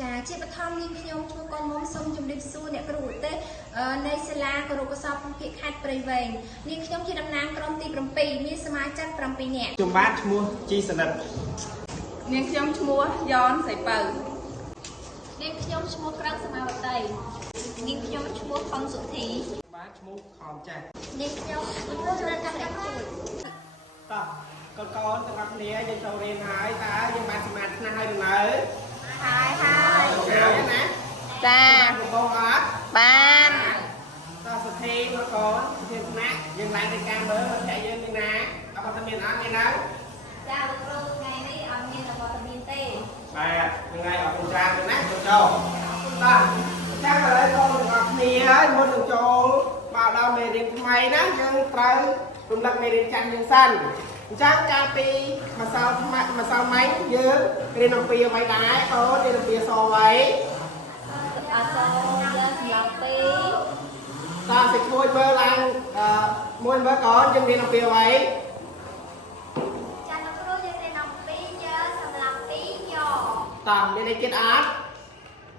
ចាជាបឋមនាងខ្ញុំឈ្មោះកូនមុំសូមជម្រាបសួរអ្នកគ្រូទេសនៃសាលាគោរពកសោភូមិភាគខេត្តព្រៃវែងនាងខ្ញុំជាតំណាងក្រុមទី7មានសមាជិក7នាក់ជំបាទឈ្មោះជីសនិតនាងខ្ញុំឈ្មោះយ៉នសៃពៅនាងខ្ញុំឈ្មោះប្រាំងសមាវតីនាងខ្ញុំឈ្មោះខុនសុធីបាទឈ្មោះខំចាស់នាងខ្ញុំឈ្មោះរតនាភួយតោះកូនទាំងអស់គ្នាយើងចូលរៀនហើយតើយើងបានសមាធិណាស់ហើយនៅហើយណាចាបងអត់បានតោះសុធីមកកូនសុធីណាយើងឡើងទៅការមើលតែយើងមានណាអត់មានអត់មានណាចាលោកគ្រូថ្ងៃនេះអត់មានអវត្តមានទេបាទថ្ងៃអរគុណច្រើនណាស់ចូលតោះចាំឥឡូវកូនទាំងអស់គ្នាហើយមុននឹងចូលមកដល់មេរៀនថ្មីណាយើងត្រូវរំលឹកមេរៀនចាស់យើងសិនអញ្ចឹងកាលពីម្សិលម៉ាញ់យើងរៀនអំពីអ្វីដែរអូនរៀនអំពីអក្សរអ្វីអក្សរយើងសម្រាប់ពីតើសិជួយមើលឡើងមួយមើលកូនយើងរៀនអំពីអ្វីចាលោកគ្រូយើងរៀនអំពីយើងសម្រាប់ពីយ៉តើមានអីទៀតអត់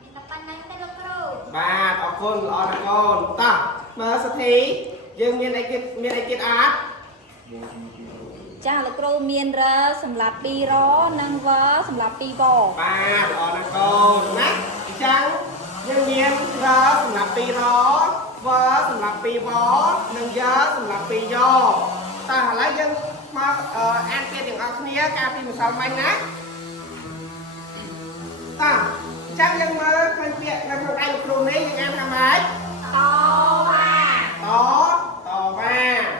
មានតែប៉ុណ្្នឹងទេលោកគ្រូបាទអរគុណល្អណាស់កូនតោះមើលសុធីយើងមានអីទៀតអត់ចាលោកគ្រូមានរសម្រាប់ពីរនិងវសម្រាប់ពីវបាទល្អណាស់កូនណាអញ្ចឹងយើងមានរសម្រាប់ពីរវសម្រាប់ពីវនិងយសម្រាប់ពីយ៉តើឥឡូវយើងមកអានពាក្យទាំងអស់គ្នាកាលពីម្សិលមិញណាតើអញ្ចឹងយើងមើលឃើញពាក្យនៅក្នុងដៃលោកគ្រូនេះយើងអានថាម៉េចតវ៉ាតវ៉ា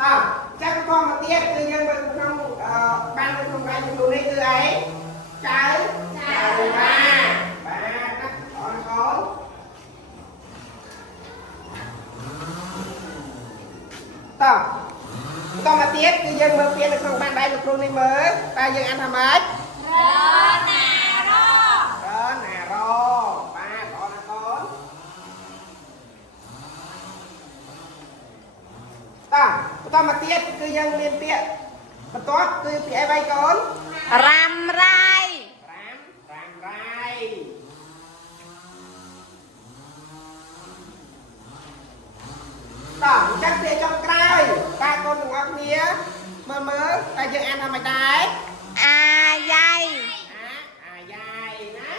តើចាំតមកទៀតគឺយើងមើលក្នុងបាននៅក្នុងដៃលោកគ្រូនេះគឺអីចៅវ៉ាបាទណាអរគុណតើតមកទៀតគឺយើងមើលពាក្យនៅក្នុងបានដៃលោកគ្រូនេះមើលតើយើងអានថាម៉េចរណារណារបាទអរគុណតមកទៀតគឺយើងមានពាក្យបន្ទាប់គឺពាក្យអីvậyកូនរ៉ាំរ៉ៃរ៉ាំរ៉ៃតោះអញ្ចឹងពាក្យចុងក្រោយតើកូនទាំងអស់គ្នាមើលតែយើងអានថាម៉េចដែរអាយ៉ៃអាយ៉ៃណា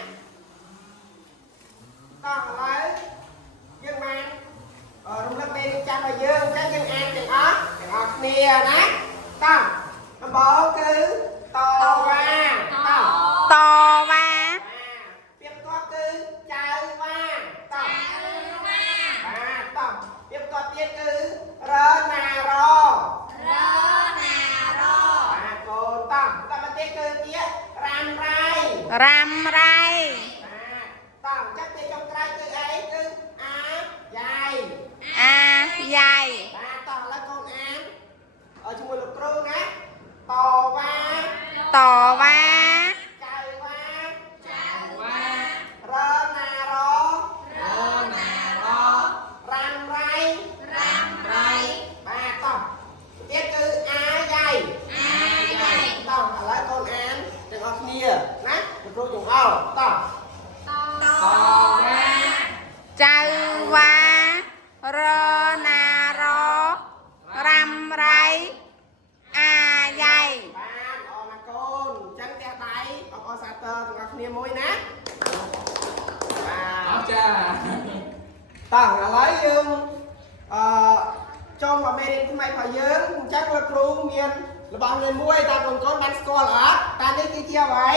តោះឥឡូវយើងបានរំលឹកមេរៀនចាស់របស់យើងអញ្ចឹងយើងអានទាំងអស់គ្នាណាតោះដំបូងគឺតវ៉ាតវ៉ាពាក្យបន្ទាប់គឺចៅវ៉ាតោះបាទតោះពាក្យបន្ទាប់ទៀតគឺរណារបាទកូនតោះបន្តមកទៀតគឺពាក្យរ៉ាំរ៉ៃបាទតោះចាំពាក្យចុងក្រោយគឺអីគឺអាយ៉ៃបាទតោះឥឡូវកូនអានជាមួយលោកគ្រូណាតវ៉ាតវ៉ាចៅវ៉ារណាររ៉ាំរ៉ៃបាទតោះទៀតគឺអាយ៉ៃតោះឥឡូវកូនអានទាំងអស់គ្នាណាលោកគ្រូចង្អុលតោះចៅវ៉ារណាររ៉ាំរ៉ៃអាយ៉ៃបានអរណាកូនអញ្ចឹងផ្ទះដៃអបអរសាទរទាំងអស់គ្នាមួយណាបាទអរចាតោះឥឡូវយើងចូលមកមេរៀនថ្មីរបស់យើងអញ្ចឹងលោកគ្រូមានរបស់ងារមួយតើកូនបានស្គាល់អត់តើនេះគឺជាអ្វី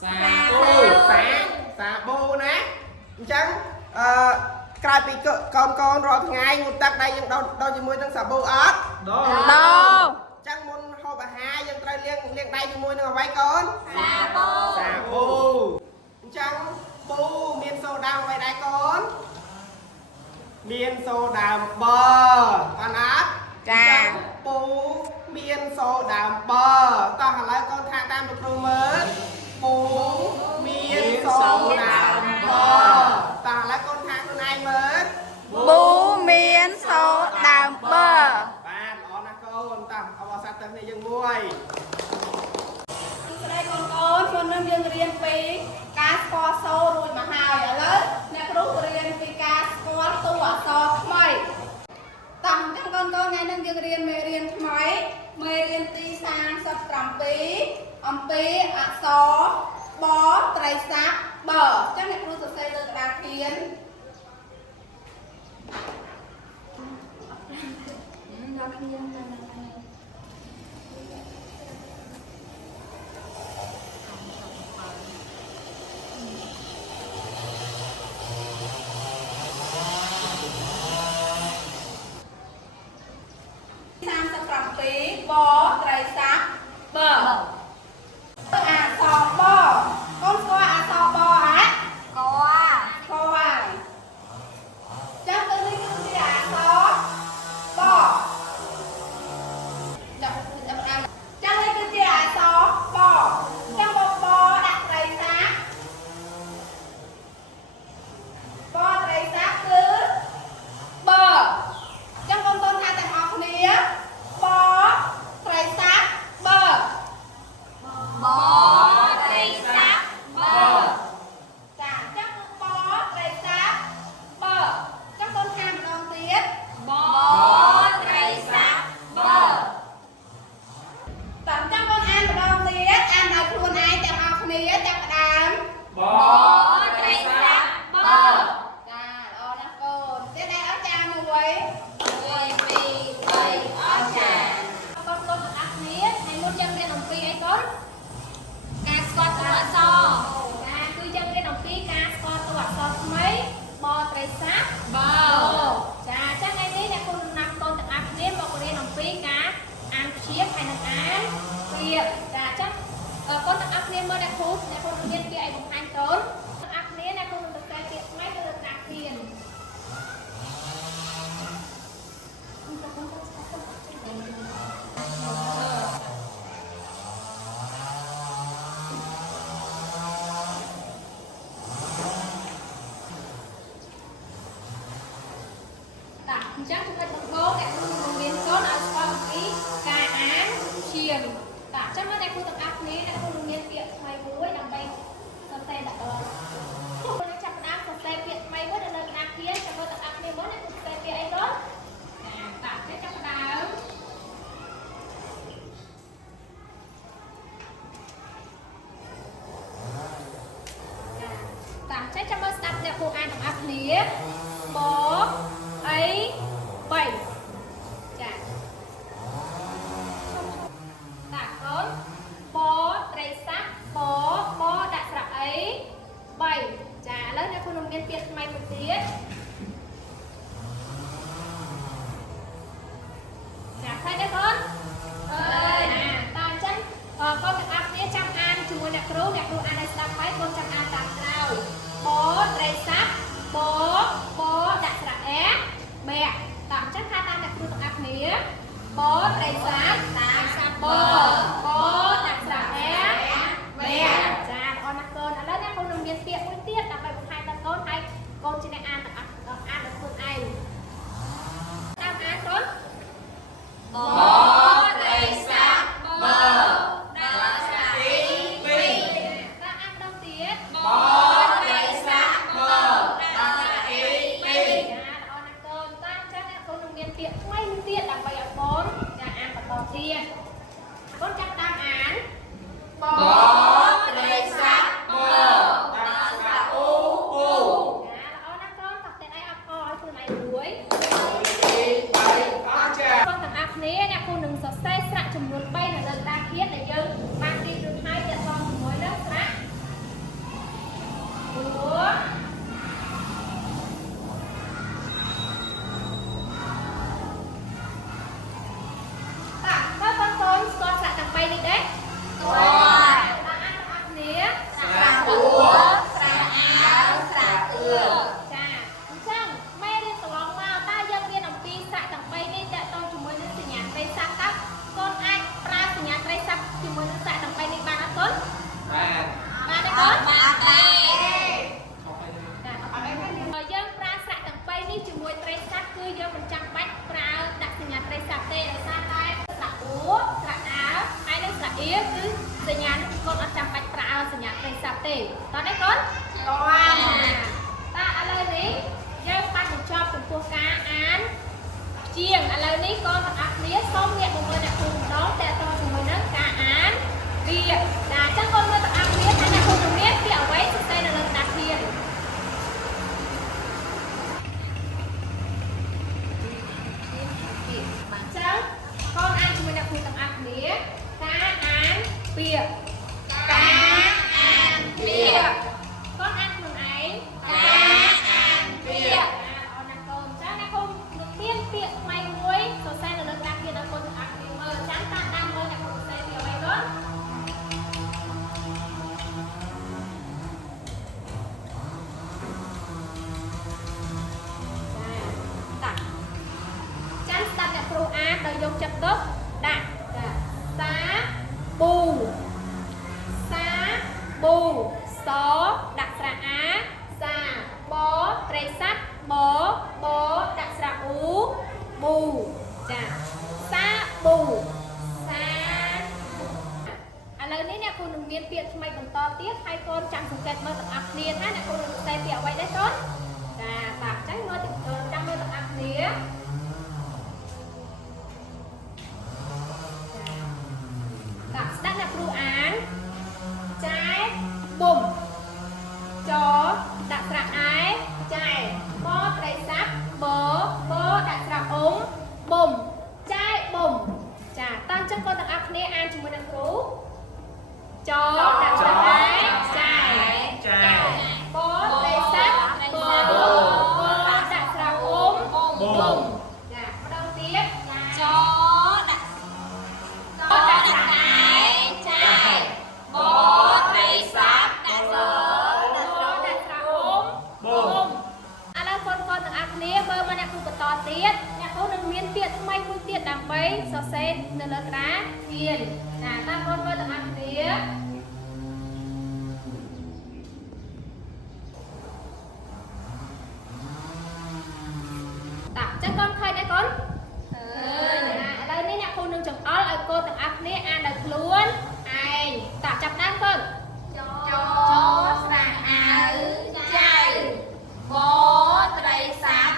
សាប៊ូណាអញ្ចឹងក្រោយពីកូនរាល់ថ្ងៃងូតទឹកដៃយើងដោតជាមួយនឹងសាប៊ូអត់ដោអញ្ចឹងមុនហូបអាហារយើងត្រូវលាងដៃជាមួយនឹងអ្វីកូនសាប៊ូអញ្ចឹងប៊ូមានសូដាអ្វីដែរកូនមានសូដាអំបិលបានអត់ចាប៊ូមានសូដាអំបិលតោះឥឡូវកូនថាតាមលោកគ្រូមើលប៊ូមានសូដាអំបិលតោះឥឡូវកូនថាខ្លួនឯងមើលប៊ូមានសូដាអំបិលបាទល្អណាស់កូនតោះអបអរសាទរគ្នាយើងមួយ ស្គាល់សូររួចមកហើយឥឡូវអ្នកគ្រូរៀនពីការស្គាល់តួអក្សរថ្មីតោះអញ្ចឹងកូនៗថ្ងៃនេះយើងរៀនមេរៀនថ្មីមេរៀនទី37អំពីអក្សរបត្រីស័ព្ទបអញ្ចឹងអ្នកគ្រូសរសេរលើក្តារខៀនដល់គ្នាទៅបត្រីស័ព្ទបអក្សរបកូនស្គាល់អក្សរបហ៎ស្គាល់ហើយចាំទៅនេះគឺជាអក្សរបចាំនេះគឺជាអក្សរបចាំបដាក់ត្រីស័ព្ទបត្រីស័ព្ទគឺបចាំកូនៗថាទាំងអស់គ្នាបត្រីស័ព្ទបត្រីស័ព្ទចាចាំគឺបត្រីស័ព្ទចាំកូនថាម្ដងទៀតបត្រីស័ព្ទតាមចាំកូនអានម្ដងទៀតអានឲ្យខ្លួនឯងទាំងអស់គ្នាចាប់ផ្ដើមបត្រីស័ព្ទចាល្អណាស់កូនទៀតដែរអរចាមួយ ចាំរៀនអំពីអីកូនការស្គាល់តួអក្សរចាគឺចាំរៀនអំពីការស្គាល់តួអក្សរថ្មីបត្រីស័ព្ទចាចឹងថ្ងៃនេះអ្នកគ្រូណាស់កូនទាំងអស់គ្នាមករៀនអំពីការអានព្យាហើយនិងអានពាក្យចាចឹងកូនទាំងអស់គ្នាមើលអ្នកគ្រូរៀនពាក្យអីបង្ហាញកូនទាំងអស់គ្នាអ្នកគ្រូនឹងទៅពាក្យថ្មីទៅលើតាខៀនអញ្ចឹងចំណុចដំបូងអ្នកគ្រូនឹងមានកូនឲ្យស្គាល់អំពីការអានឈៀងតាអញ្ចឹងមកអ្នកគ្រូទាំងអស់គ្នាអ្នកគ្រូនឹងមានពាក្យថ្មីមួយដើម្បីសរសេរដាក់គ្រូនឹងចាប់ផ្ដើមសរសេរពាក្យថ្មីមួយនៅលើក្តារខៀនចាំមើលទាំងអស់គ្នាមកអ្នកគ្រូសរសេរពាក្យអីកូនតាតែចាប់ផ្ដើមតាចាំមើលស្ដាប់អ្នកគ្រូអានទាំងអស់គ្នាបអី3ចាតាកូនបត្រីស័ព្ទបដាក់ស្រៈអី3ចាឥឡូវអ្នកគ្រូនឹងមានពាក្យថ្មីមួយទៀតចាឃើញទេកូនតើអញ្ចឹងកូនទាំងអស់គ្នាចាំអានជាមួយអ្នកគ្រូអានឲ្យស្ដាប់ហើយកូនចាំអានតាមក្រោយបត្រីស័ព្ទបដាក់ស្រៈអែបែកតើអញ្ចឹងថាតាមអ្នកគ្រូទាំងអស់គ្នាបត្រីស័ព្ទបដាក់ស្រៈអែបែកចាល្អណាស់កូនឥឡូវអ្នកគ្រូនឹងមានពាក្យមួយទៀតដើម្បីបង្ហាញដល់កូនហើយកូនជាអ្នកអានទាំងអស់អានដល់ខ្លួនឯងតាមអានកូនបត្រីស័ព្ទដាក់ស្រៈអី2តាមអានដល់ទៀតបត្រីស័ព្ទដាក់ស្រៈអី2ចាល្អណាស់កូនតាមអញ្ចឹងអ្នកគ្រូនឹងមានពាក្យថ្មីមួយទៀតដើម្បីឲ្យកូនចាអានបន្តទៀតកូនចាប់តាមអានបត្រីស័ព្ទដាក់ស្រៈអូចាល្អណាស់កូនតោះទៀតអីអបអរឲ្យខ្លួនឯងរួយកូនទាំងអស់គ្នាអ្នកគ្រូនឹងសរសេរស្រៈចំនួន3នៅលើក្តារខៀនដែលយើងបានរៀបរួចហើយទាក់ទងជាមួយនឹងស្រៈស្គាល់ស្រៈទាំង3នេះទេស្គាល់អានទាំងអស់គ្នាស្រៈអូស្រៈអាវស្រៈអឿចាអញ្ចឹងមេរៀនកន្លងមកតើយើងរៀនអំពីស្រៈទាំង3នេះតាក់ទងជាមួយនឹងសញ្ញាត្រីស័ព្ទតើកូនអាចប្រើសញ្ញាត្រីស័ព្ទជាមួយនឹងស្រៈទាំង3នេះបានអត់កូនបានទេកូនបានទេចាយើងប្រើស្រៈទាំង3នេះជាមួយត្រីស័ព្ទគឺយើងមិនចាំបាច់ប្រើដាក់សញ្ញាត្រីស័ព្ទទេដោយសារតែស្រៈអូស្រៈអាវហើយនឹងស្រៈអៀគឺសញ្ញានេះកូនអត់ចាំបាច់ប្រើស ញ្ញៈត្រីសាប់ទេតោះនេះកូនតាឥឡូវនេះយើងបានបញ្ចប់ចំពោះការអានជាងឥឡូវនេះកូនទាំងអស់គ្នាសូមងាកមកមើលអ្នកគ្រូម្ដងតើតើជាមួយនឹងការអានពាក្យចាអញ្ចឹងកូនមើលទាំងអស់គ្នាថាអ្នកគ្រូជំនាញពាក្យអ្វីសរសេរនៅលើក្តារខៀនចឹងកូនអានជាមួយអ្នកគ្រូទាំងអស់គ្នាការអានពាក្យការអានពាក្យកូនអានខ្លួនឯងការអានពាក្យអូនណាកូនចឹងណាកូននឹងមានពាក្យថ្មីមួយសរសេរនៅលើក្តារខៀនដល់កូនទាំងអស់គ្នាមើលចាំតាមដានមើលអ្នកគ្រូសរសេរពាក្យអ្វីកូនចាំស្ដាប់អ្នកគ្រូអានដោយយកចិត្តទុកដាក់ចាសាប៊ូសាប៊ូសដាក់ស្រៈអាសាបត្រីស័ព្ទបដាក់ស្រៈអ៊ូប៊ូចាសាប៊ូសាឥឡូវនេះអ្នកគ្រូនឹងមានពាក្យថ្មីបន្តទៀតហើយកូនចាំសង្កេតមើលទាំងអស់គ្នាណាអ្នកគ្រូនឹងសរសេរពាក្យអ្វីដែរកូនចាបាទអញ្ចឹងមើលចាំមើលទាំងអស់គ្នាដាក់ស្ដាប់អ្នកគ្រូអានចែបុំចដាក់ស្រៈអែចែបត្រីស័ព្ទបដាក់ស្រៈអ៊ុំបុំចែបុំចាតើអញ្ចឹងកូនទាំងអស់គ្នាអានជាមួយនឹងគ្រូចដាក់ស្រៈអែចែបត្រីស័ព្ទបដាក់ស្រៈអ៊ុំបុំចាម្ដងទៀតចដាក់ស្រៈអែចែបត្រីស័ព្ទដាក់ស្រៈដាក់ស្រៈអ៊ុំបុំឥឡូវកូនទាំងអស់គ្នាមើលមកអ្នកគ្រូបន្តទៀតអ្នកគ្រូនឹងមានពាក្យថ្មីមួយទៀតដើម្បីសរសេរនៅលើក្តារខៀនណាតើកូនមើលទាំងអស់គ្នាតាចឹងកូនឃើញទេកូនឥឡូវនេះអ្នកគ្រូនឹងចង្អុលឲ្យកូនទាំងអស់គ្នាអានដោយខ្លួនឯងតាចាប់ដើមកូនចស្រៈអាវចៅបត្រីស័ព្ទ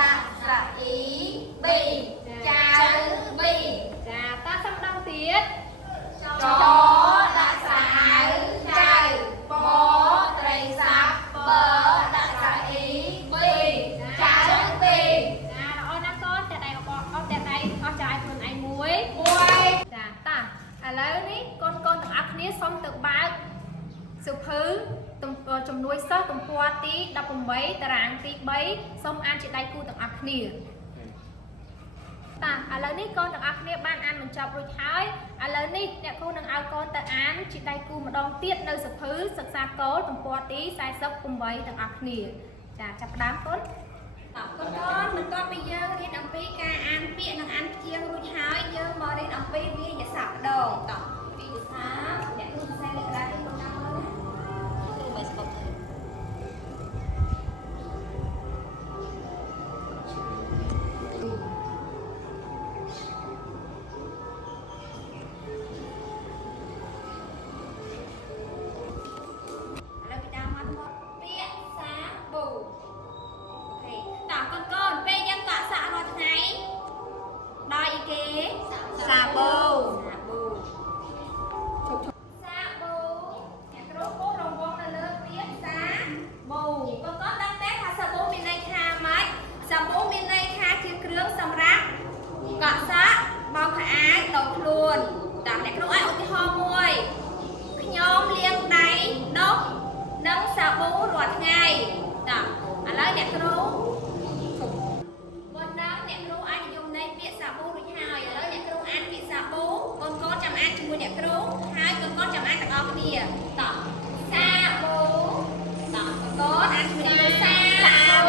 ដាក់ស្រៈអ៊ីប៊ីចៅប៊ីចាតើសំដងទៀតចដាក់ស្រៈអាវចៅបត្រីស័ព្ទដាក់ស្រៈអ៊ីប៊ីចៅប៊ីចាល្អណាស់កូនតែដៃអត់តែដៃអស់ចាយខ្លួនឯងមួយចាតាឥឡូវនេះកូនទាំងអស់គ្នាសូមទៅបើកសុភៅជំនួយសិស្សទំព័រទី18តារាងទី3សូមអានជាដៃគូទាំងអស់គ្នាតាឥឡូវនេះកូនទាំងអស់គ្នាបានអានបញ្ចប់រួចហើយឥឡូវនេះអ្នកគ្រូនឹងឲ្យកូនទៅអានជាដៃគូម្ដងទៀតនៅសុភៅសិក្សាគោលទំព័រទី48ទាំងអស់គ្នាចាចាប់ផ្ដើមកូនបន្ទាប់ពីយើងរៀនអំពីការអានពាក្យនិងអានព្យាង្គរួចហើយយើងមករៀនអំពីវាក្យសព្ទម្ដងតោះវាក្យសព្ទអ្នកគ្រូសរសេរលើក្តារនេះកូនតាមមើលណាគ្រូមិនស្គាល់ទេឥឡូវពីដើមមកពាក្យសាប៊ូតោះកូនពេលយើងកក់សាក់រាល់ថ្ងៃដោយអីគេសាប៊ូសាប៊ូអ្នកគ្រូពោលរង្វង់នៅលើពាក្យសាប៊ូកូនដឹងទេថាសាប៊ូមានន័យថាម៉េចសាប៊ូមានន័យថាជាគ្រឿងសម្រាប់កក់សាក់បោកខោអាវដុសខ្លួនតោះអ្នកគ្រូឲ្យឧទាហរណ៍មួយខ្ញុំលាងដៃដុសនឹងសាប៊ូរាល់ថ្ងៃតោះឥឡូវអ្នកគ្រូអ្នកគ្រូអាចនិយមន័យពាក្យសាប៊ូរួចហើយឥឡូវអ្នកគ្រូអានពាក្យសាប៊ូកូនចាំអានជាមួយអ្នកគ្រូហើយកូនចាំអានទាំងអស់គ្នាតោះសាប៊ូតោះកូនអានជាមួយអ្នកគ្រូសា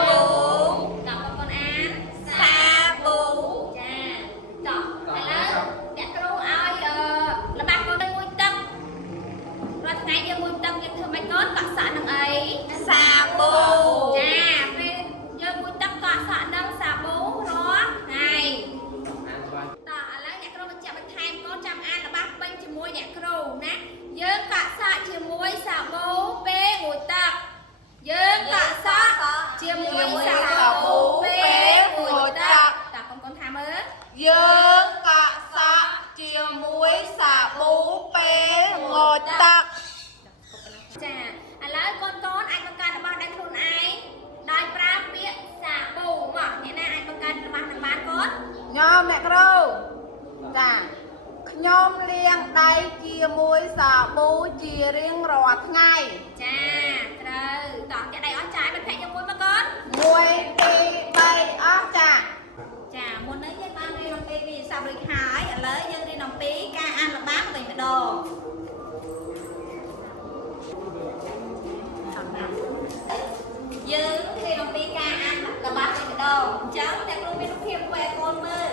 ប៊ូតោះកូនអានសាប៊ូចាតោះឥឡូវអ្នកគ្រូឲ្យល្បះកូនទៅមួយទឹករាល់ថ្ងៃយើងមួយទឹកយើងធ្វើម៉េចកូនកក់សាក់នឹងអីសាប៊ូចាពេលយើងមួយទឹកកក់សាក់នឹងសាប៊ូរាល់ថ្ងៃតោះឥឡូវអ្នកគ្រូបញ្ជាក់បន្ថែមកូនចាំអានល្បះពេញជាមួយអ្នកគ្រូណាយើងកក់សាក់ជា ជាមួយសាប៊ូជារៀងរាល់ថ្ងៃ ចាត្រូវតោះចាក់ដៃអស់ចាយមិនភ័យយើងមួយមកកូន 1 2 3អស់ចា ចាមុននេះយើងបានរៀនអំពីវិទ្យាសាស្ត្ររួចហើយឥឡូវយើងរៀនអំពីការអានល្បាំវិញម្ដងយើងរៀនអំពីការអានល្បាំវិញម្ដងអញ្ចឹងអ្នកគ្រូមានរូបភាពមួយឲ្យកូនមើល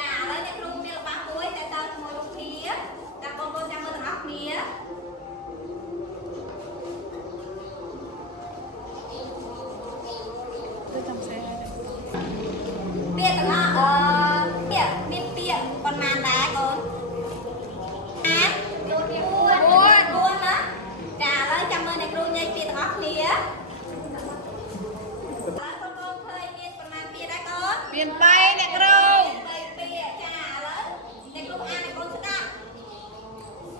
ចាឥឡូវអ្នកគ្រូមានល្បាំមួយតែតើជាមួយរូបភាពតែបងប្អូនចាំមើលទាំងអស់គ្នាពាក្យទាំងអស់ពាក្យមានពាក្យប៉ុន្មានដែរកូនអាន4ណាចាឥឡូវចាំមើលអ្នកគ្រូនិយាយពាក្យទាំងអស់គ្នាឥឡូវបងប្អូនឃើញមានប៉ុន្មានពាក្យដែរកូន មាន3អ្នកគ្រូ 3ពាក្យចាឥឡូវអ្នកគ្រូអានឲ្យកូនស្ដាប់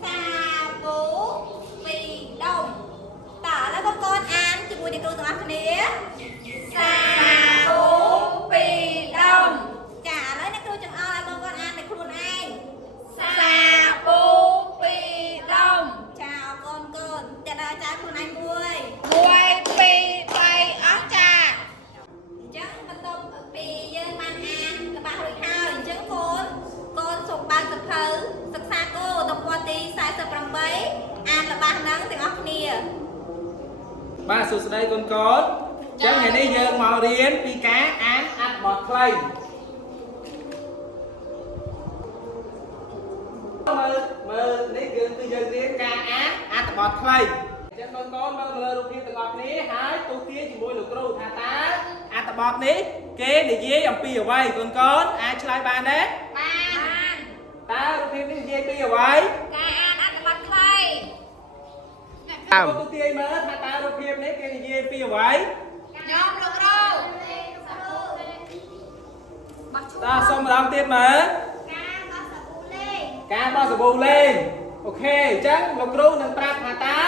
សាប៊ូ2ដុំតើឥឡូវបងប្អូនអានជាមួយអ្នកគ្រូទាំងអស់គ្នាសាប៊ូ2ដុំចាឥឡូវអ្នកគ្រូចង្អុលឲ្យបងប្អូនអានតែខ្លួនឯងសាប៊ូ2ដុំចាអរគុណកូនតែដល់ចាខ្លួនឯងមួយ 1 2 3អស់ចា អញ្ចឹងបន្ទាប់ពីយើងបានអានល្បាក់រួចហើយអញ្ចឹងកូនសូមបើកសៀវភៅសិក្សាគោទំព័រទី48អានល្បាក់ហ្នឹងទាំងអស់គ្នា បាទសួស្តីកូនកូនអញ្ចឹងថ្ងៃនេះយើងមករៀនពីការអានអត្ថបទខ្លីមើលនេះគឺយើងរៀនការអានអត្ថបទខ្លីអញ្ចឹងកូនកូនមើលលើរូបភាពទាំងអស់គ្នាហើយទូទាជាមួយលោកគ្រូថាតើអត្ថបទនេះគេនិយាយអំពីអ្វីកូនកូនអាចឆ្លើយបានទេ បាន តើរូបភាពនេះនិយាយពីអ្វី ការអានអត្ថបទខ្លី ទូទាមើលថាតើរូបភាពនេះគេនិយាយពីអ្វី ខ្ញុំលោកគ្រូ តើសុំម្ដងទៀតមើល ការបោះសាប៊ូលេង ការបោះសាប៊ូលេងអូខេអញ្ចឹងលោកគ្រូនឹងប្រាប់ថាតើ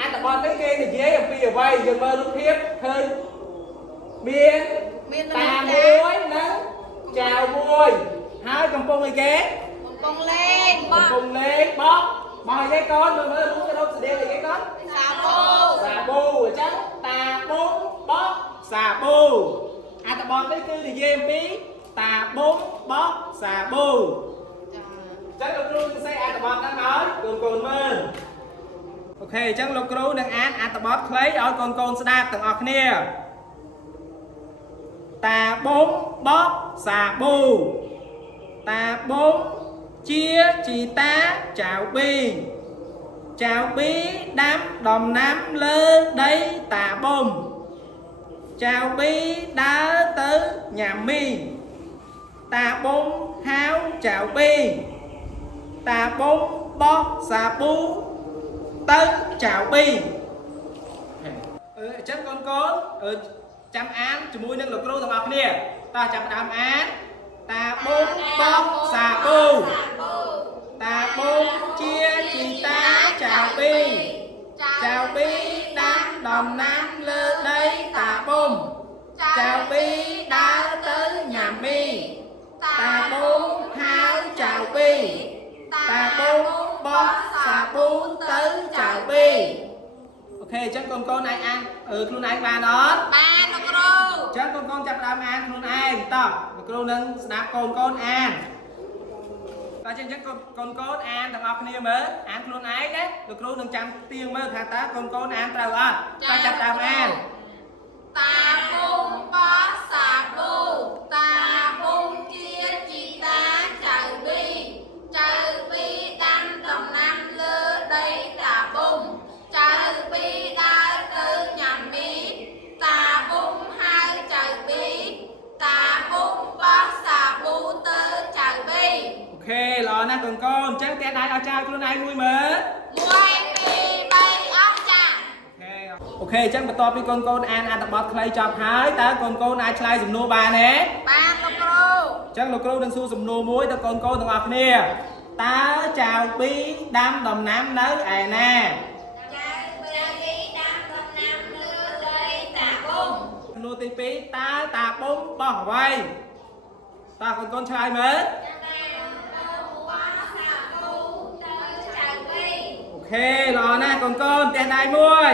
អត្ថបទនេះគេនិយាយអំពីអ្វីយើងមើលរូបភាពឃើញមានតាមួយនិងចៅមួយហើយកំពុងអីគេ កំពុងលេង កំពុងលេងបោះអីគេកូនមើលរូបទៅស្តៀងអីគេកូន សាប៊ូ សាប៊ូអញ្ចឹងតាបុំបោះសាប៊ូអត្ថបទនេះគឺនិយាយអំពីតាបុំបោះសាប៊ូចឹងលោកគ្រូនឹងសេអត្ថបទហ្នឹងឲ្យកូនមើលអូខេអញ្ចឹងលោកគ្រូនឹងអានអត្ថបទខ្លីឲ្យកូនស្ដាប់ទាំងអស់គ្នាតាបុំបោះសាប៊ូតាបុំជាជីតាចៅប៊ីចៅប៊ីដាំដំណាំលើដីតាបុំចៅប៊ីដើរទៅញ៉ាំមីតាបុំហៅចៅប៊ីតាបុំបោះសាប៊ូទៅចៅប៊ីអញ្ចឹងកូនចាំអានជាមួយនឹងលោកគ្រូទាំងអស់គ្នាតើចាប់ផ្ដើមអានតាបុំបោះសាប៊ូតាបុំជាជីតាចៅប៊ីចៅប៊ីដាំដំណាំលើដីតាបុំចៅប៊ីដើរទៅញ៉ាំមីតាបុំហៅចៅប៊ីតាបុំបោះសាប៊ូទៅចៅប៊ីអូខេអញ្ចឹងកូនអាចអានខ្លួនឯងបានអត់ បានលោកគ្រូ អញ្ចឹងកូនចាប់ផ្ដើមអានខ្លួនឯងតោះលោកគ្រូនឹងស្ដាប់កូនអានតើអញ្ចឹងកូនអានទាំងអស់គ្នាមើលអានខ្លួនឯងណាលោកគ្រូនឹងចាំទៀងមើលថាតើកូនអានត្រូវអត់តើចាប់ផ្ដើមអាន តាបុំបោះសាប៊ូតាបុំជាជីតាចៅប៊ីចៅប៊ីដាំដំណាំលើដីតាបុំចៅប៊ីដើរទៅញ៉ាំមីតាបុំហៅចៅប៊ីតាបុំបោះសាប៊ូទៅចៅប៊ី អូខេល្អណាស់កូនអញ្ចឹងតែដៃឲ្យចៅខ្លួនឯងមួយមើល 1 2 3អស់ចា អូខេអញ្ចឹងបន្ទាប់ពីកូនអានអត្ថបទខ្លីចប់ហើយតើកូនអាចឆ្លើយសំណួរបានទេ បានលោកគ្រូ អញ្ចឹងលោកគ្រូនឹងសួរសំណួរមួយទៅកូនទាំងអស់គ្នាតើចៅប៊ីដាំដំណាំនៅឯណា ចៅប៊ីដាំដំណាំលើដីតាបុំ សំណួរទី2តើតាបុំបោះអ្វីតើកូនឆ្លើយមើល តាបុំបោះសាប៊ូ ល្អណាស់កូនកូនផ្ទះដៃមួយ